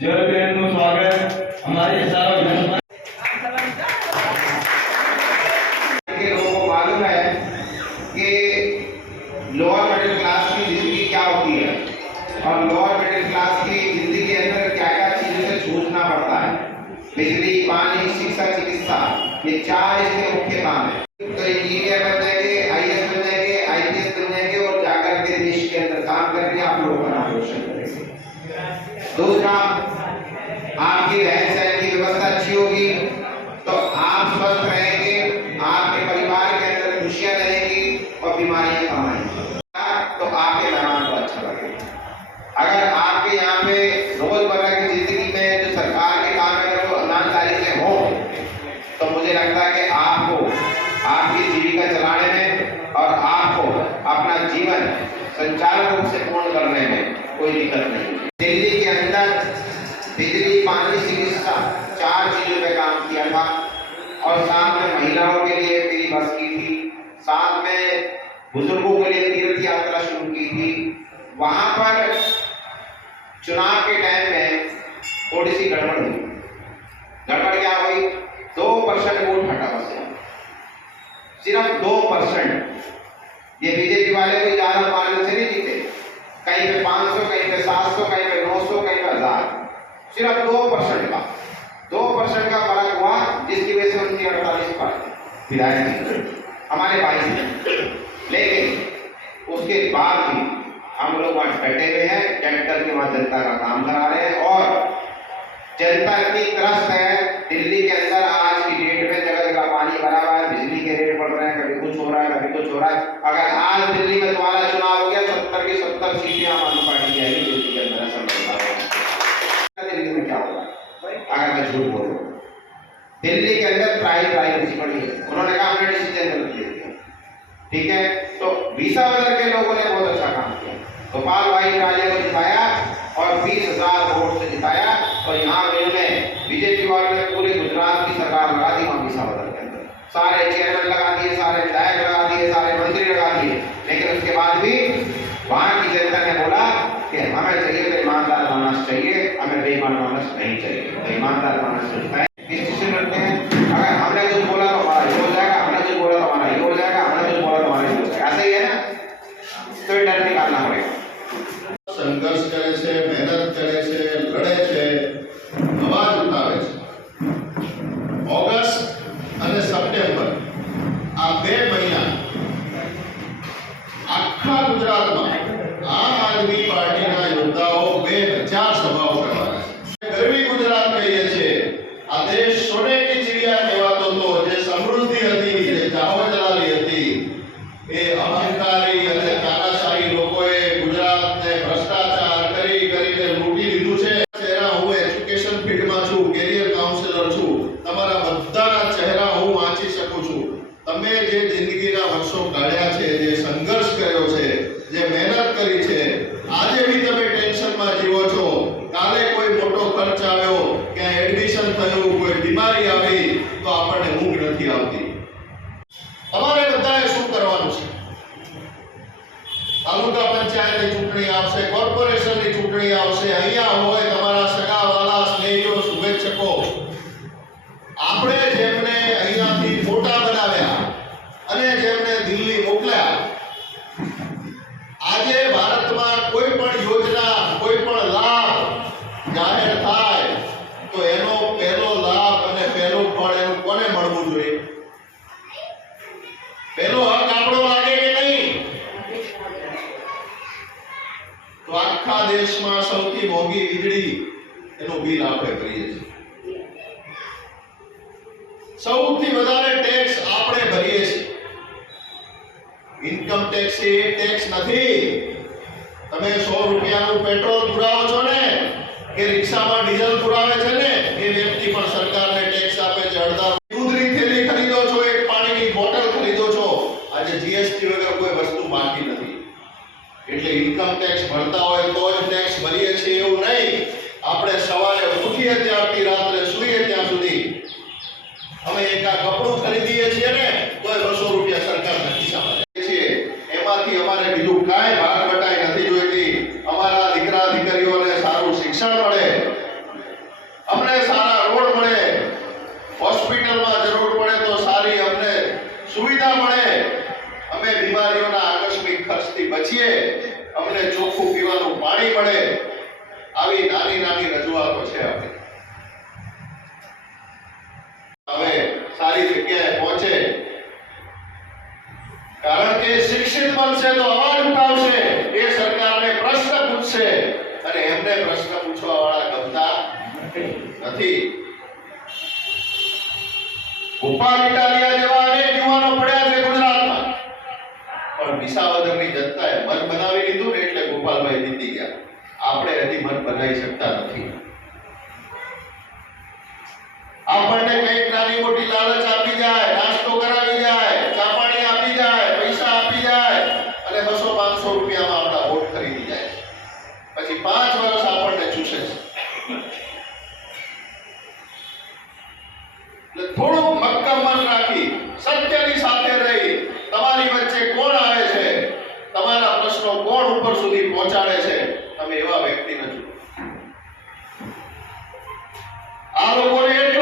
જયબેનનું સ્વાગત અમારી શાળા दूसरा आपकी रहन और साथ में महिलाओं के लिए फ्री बस की थी। साथ में बुज़ुर्गों के लिए तीर्थ यात्रा शुरू की थी। वहाँ पर चुनाव के टाइम में थोड़ी सी गड़बड़ हुई। गड़बड़ क्या हुई? दो परसेंट वोट हटा यहाँ। सिर्फ़ दो परसेंट ये बीजेपी वाले कोई ज़्यादा मार्जिन से नहीं जीते। कहीं पे 500 कहीं पे 700 कहीं पे 900 कहीं पे हज़ार। सिर्फ़ दो परसेंट का। दो परसेंट का फ़र्क हुआ, जिसकी वजह से उनकी अड़तालीस पर विधायक। हमारे बाईस लेकिन उसके बाद भी हम लोग वहाँ डटे हुए हैं ट्रैक्टर के वहाँ जनता का काम करा रहे हैं और जनता इतनी त्रस्त है। दिल्ली के अंदर आज की डेट में जगह जगह पानी भरा हुआ है, बिजली के रेट बढ़ रहे हैं, कभी कुछ हो रहा है, कभी कुछ हो रहा है। अगर आज दिल्ली में दोबारा चुनाव हो गया, सत्तर की सत्तर सीटें आम आदमी पार्टी की झूठ बोल दिल्ली के अंदर ट्राई ट्राई म्यूनसिपलिटी है। उन्होंने कहा, हमने डिसीज़न गलत ले ठीक है? तो विसावदर के लोगों ने बहुत अच्छा काम किया। गोपाल भाई राजे को जिताया, और बीस हज़ार वोट से जिताया, और यहाँ उन्होंने बीजेपी वालों ने पूरे गुजरात की सरकार लगा दी, वहाँ विसावदर के अंदर। सारे चेयरमैन लगा दिए, सारे विधायक તમે જે જિંદગીના વર્ષો કાઢ્યા છે જે સંઘર્ષ કર્યો છે જે મહેનત કરી છે આજે બી તમે ટેન્શનમાં જીવો છો કાલે કોઈ મોટો ખર્ચ આવ્યો ક્યાંય એડમિશન થયું કોઈ બીમારી આવી તો આપણને ઊંઘ નથી આવતી તમારે બધાએ શું કરવાનું છે તાલુકા પંચાયતની ચૂંટણી આવશે કોર્પોરેશનની ચૂંટણી આવશે અહીંયા હોય તમારા સગા વાલા સ્નેહીઓ શુભેચ્છકો આપણે જેમને અહીંયાથી ફોટા બનાવ્યા અને જેમને દિલ્હી મોકલ્યા આજે ભારતમાં કોઈ પણ યોજના કોઈ પણ લાભ જાહેર થાય તો એનો પહેલો લાભ અને પહેલું ફળ એનું કોને મળવું જોઈએ પહેલો હક આપણો લાગે કે નહીં તો આખા દેશમાં સૌથી મોંઘી વીજળી એનું બિલ આપણે ભરીએ છીએ સૌથી વધારે ટેક્સ આપણે ભરીએ છીએ ઇન્કમ ટેક્સ એ ટેક્સ નથી તમે સો રૂપિયાનું પેટ્રોલ પુરાવો છો ને? કે રિક્ષામાં ડીઝલ પુરાવે છે ચોખ્ખું પીવાનું પાણી મળે, આવી નાની નાની રજૂઆતો છે હવે સારી જગ્યાએ પહોંચે. કારણ કે શિક્ષિત બનશે તો અવાજ ઉઠાવશે, એ સરકારને પ્રશ્ન પૂછશે. અને એમને પ્રશ્ન પૂછવા વાળા ગમતા નથી. ભોપાલ ઇટાલિયા જેવા અનેક યુવાનો પડ્યા છે ગુજરાતમાં. પણ વિસાવદરની જનતા ગોપાલભાઈ જીતી ગયા. આપણે હજી મત બનાવી શકતા નથી. આપણને કંઈક નાની મોટી લાલચ આપી પ્રશ્નો કોણ ઉપર સુધી પહોંચાડે છે તમે એવા વ્યક્તિને નથી. આ લોકોને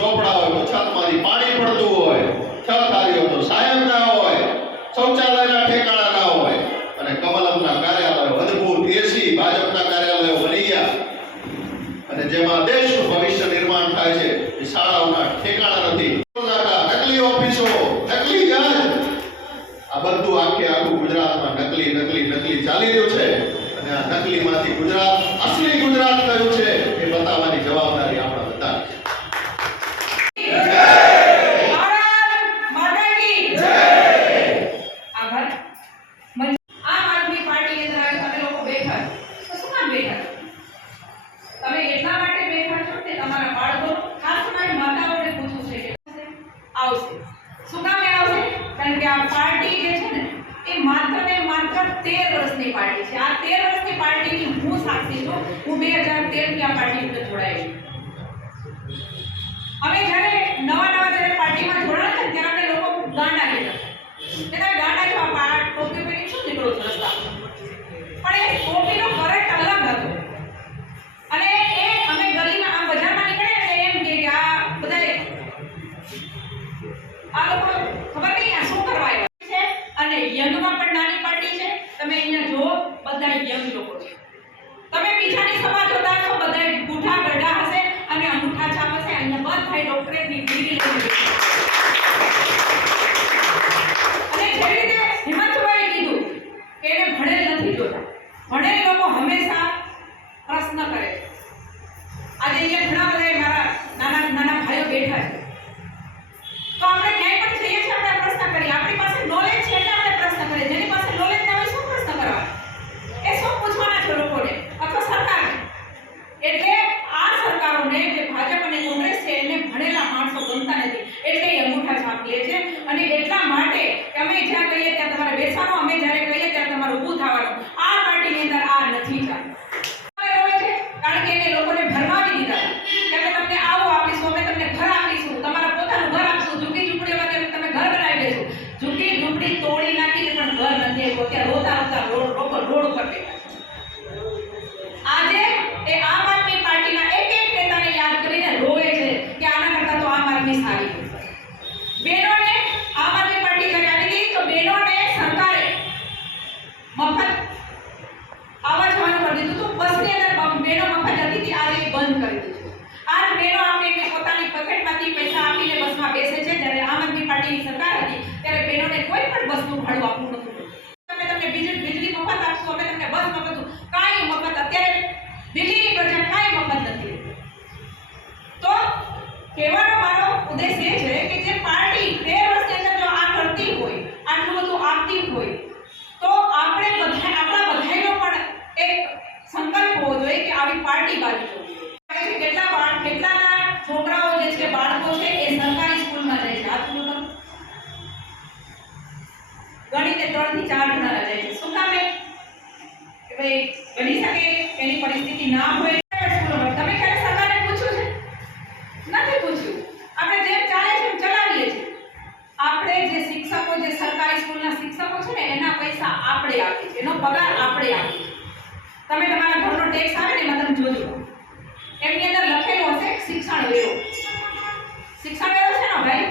ચોપડા હોય છતમાંથી પાણી પડતું હોય છત સારી હોય સાયમ ના હોય, શૌચાલયના ઠેકાણા ના હોય, અને કમલમના કાર્યાલયો, અદભુત એસી ભાજપના કાર્યાલયો બની ગયા. અને જેમાં દેશનું ભવિષ્ય નિર્માણ થાય છે, એ શાળાઓના ઠેકાણા નથી. નકલી ઓફિસો, નકલી જજ આ બધું આખે આખું ગુજરાતમાં નકલી નકલી નકલી ચાલી રહ્યું છે. અને આ નકલીમાંથી ગુજરાત, અસલી ગુજરાત કયું છે, એ બતાવવાની જવાબદારી અત્યારે રોતા તમને વીજળી મફત આપશું, અમે તમને બસ મફત. કાંઈ મફત, અત્યારે દિલ્હીની પ્રજા કાંઈ મફત નથી તો કહેવાનો મારો ઉદ્દેશ એ છે કે જે પાર્ટી તેર વર્ષની અંદર જો આ કરતી હોય આટલું બધું આપતી હોય તો આપણે બધા આપણા બધાનો પણ એક સંકલ્પ હોવો જોઈએ કે આવી પાર્ટી બાજુ જોવી જોઈએ. કેટલા બાળ કેટલાના છોકરાઓ જે છે બાળકો છે એ સરકારી સ્કૂલમાં જાય છે હાથ ઊંચો કરો. ગણીને ત્રણથી ચાર ગણાના જાય છે શું કામે ભાઈ બની શકે એની પરિસ્થિતિ ના હોય સ્કૂલોમાં. તમે ક્યારે સરકારને પૂછ્યું છે નથી પૂછ્યું આપણે જેમ ચાલે છે એમ ચલાવીએ છીએ આપણે જે શિક્ષકો જે સરકારી સ્કૂલના શિક્ષકો છે ને એના પૈસા આપણે આપીએ છીએ એનો પગાર આપણે આપીએ છીએ તમે તમારા ઘરનો ટેક્સ આવે ને એમાં તમે જોજો એમની અંદર લખેલું હશે શિક્ષણ વેરો શિક્ષણ વેરો છે ને ભાઈ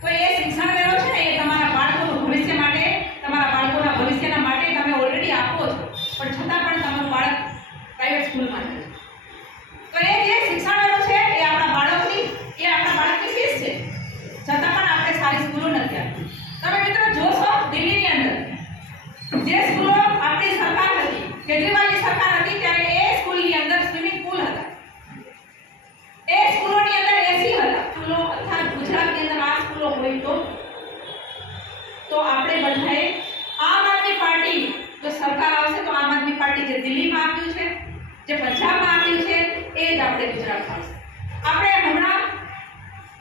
તો એ શિક્ષણ વેરો છે ને એ તમારા બાળકોનું ભવિષ્ય માટે તમારા બાળકોના ભવિષ્યના માટે તમે ઓલરેડી આપો છો પણ છતાં પણ તમારું બાળક પ્રાઇવેટ સ્કૂલમાં જાય તો એ જે શિક્ષણ વેરો છે એ આપણા બાળકની એ આપણા બાળકની ફીસ છે છતાં પણ આપણે સારી સ્કૂલો નથી આપતી તમે મિત્રો જોશો દિલ્હીની અંદર જે સ્કૂલો આપણી સરકાર હતી કેજરીવાલની સરકાર હતી ત્યારે એ સ્કૂલની અંદર સ્વિમિંગ પુલ હતા એ સ્કૂલોની અંદર એસી હતા સ્કૂલો અર્થાત ગુજરાતની અંદર આ સ્કૂલો હોય તો તો આપણે બધાએ આમ આદમી પાર્ટી જો સરકાર આવશે તો આમ આદમી પાર્ટી જે દિલ્હીમાં આપ્યું છે જે પંજાબમાં આપ્યું છે એ જ આપણે ગુજરાતમાં આવશે આપણે હમણાં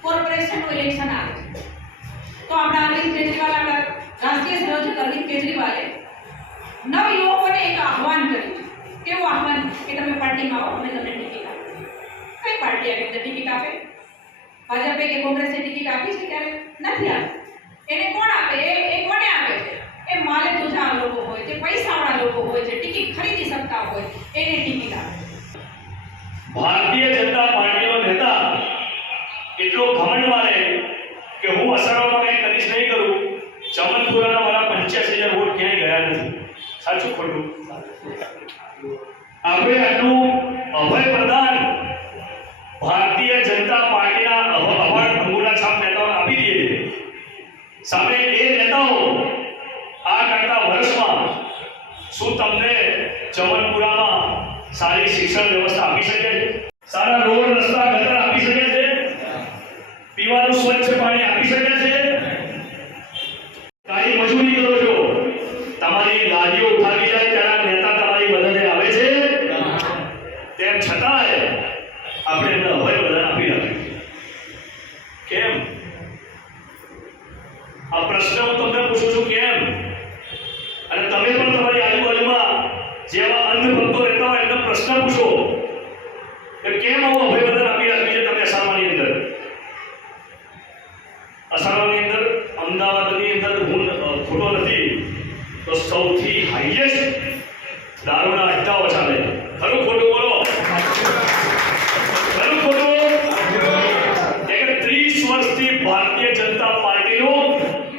કોર્પોરેશનનું ઇલેક્શન આવે છે તો આપણા અરવિંદ કેજરીવાલ આપણા રાષ્ટ્રીય સંયોજક અરવિંદ કેજરીવાલે નવ યુવકોને એક આહવાન કર્યું છે. કેવું આહવાન કે તમે પાર્ટીમાં આવો, અમે તમને ટિકિટ આપો કઈ પાર્ટી આવી રીતે ટિકિટ આપે? ભાજપે કે કોંગ્રેસે ટિકિટ આપી છે ત્યારે? નથી આપી. એને કોણ આપે? એ કોને આપે છે? એ માલે તુજા લોકો હોય જે પૈસાવાળા લોકો હોય જે ટિકિટ ખરીદી શકતા હોય, એને ટિકિટ આપે. ભારતીય જનતા પાર્ટીનો નેતા એટલો ઘમંડ મારે કે હું અસરોમાં કંઈ કરીશ નહીં કરું. ચમનપુરાના મારા પંચ્યાસી હજાર વોટ ક્યાંય ગયા નથી. સાચું ખોટું. આપણે આટલું અભય પ્રદાન ભારતીય જનતા પાર્ટીના અભ- અંગુલા છાપ નેતાઓને આપી દઈએ. સામે એ નેતાઓ આ કરતા વર્ષમાં શું તમને ચમનપુરામાં સારી શિક્ષણ વ્યવસ્થા આપી શકે? સારા રોડ રસ્તા ગટર આપી શકે છે પીવાનું સ્વચ્છ પાણી આપી શકે છે? કાળી મજૂરી કરો છો? તમારી લાદીઓ ઉઠાવી જાય ત્યારે નેતા તમારી મદદે આવે છે? તેમ છતાંય આપણે એમને અભય બધા આપી રાખ્યું કેમ? આ પ્રશ્ન હું તમને પૂછું છું કેમ? અને તમે પણ તમારી આજુબાજુમાં જેવા અંધભક્તો રહેતા હોય એમને પ્રશ્ન પૂછો. વર્ષથી ભારતીય જનતા પાર્ટીનું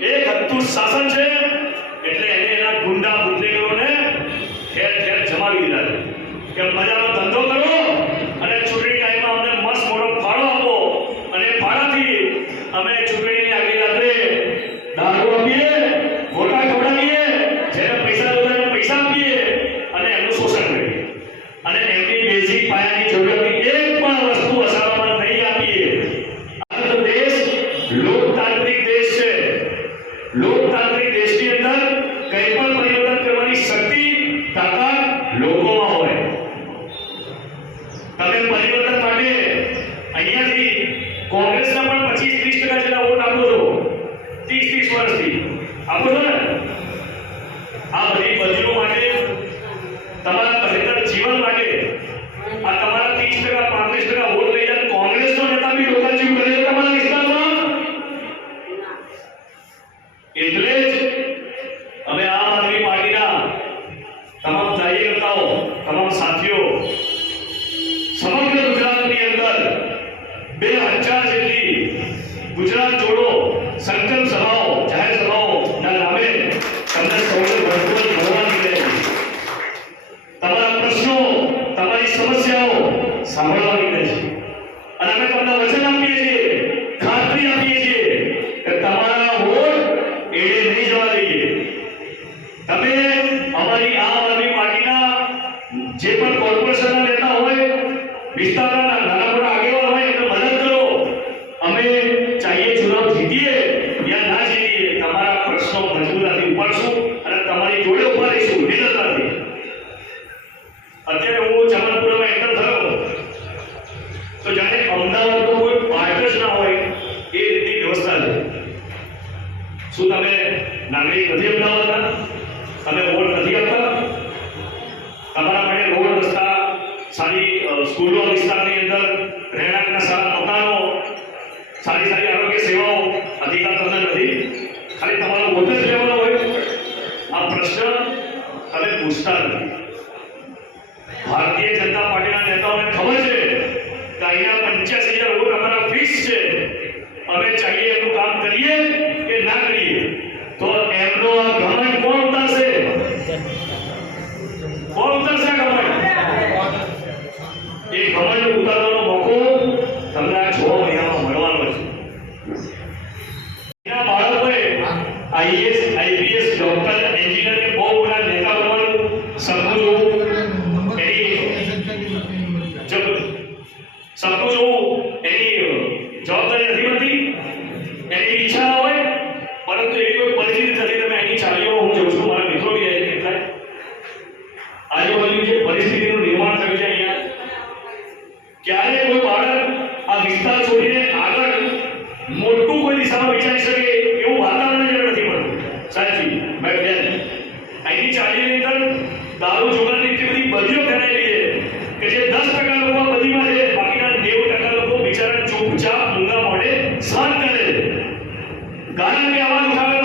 એક હતું શાસન છે. એટલે એને એના ગુંડા બુદ્ધિગરોને ઠેર ઠેર જમાવી દીધા કે મજાનો દેશની અંદર કંઈ પણ પરિવર્તન કરવાની શક્તિ, તાકાત લોકોમાં હોય. તમે પરિવર્તન માટે અહીંયાથી કોંગ્રેસના પણ પચીસ ત્રીસ ટકા જેટલા વોટ આપો છો. ત્રીસ ત્રીસ વર્ષથી. આપો છો ને? આ બધી બદલીઓ માટે તમારા કાર્યકર્તાઓ તમામ સાથીઓ સમગ્ર ગુજરાતની અંદર બે હજાર જેટલી ગુજરાત જોડો સંકલ્પ સભાઓ તમે ગાના કે અવાજ ઉઠાવે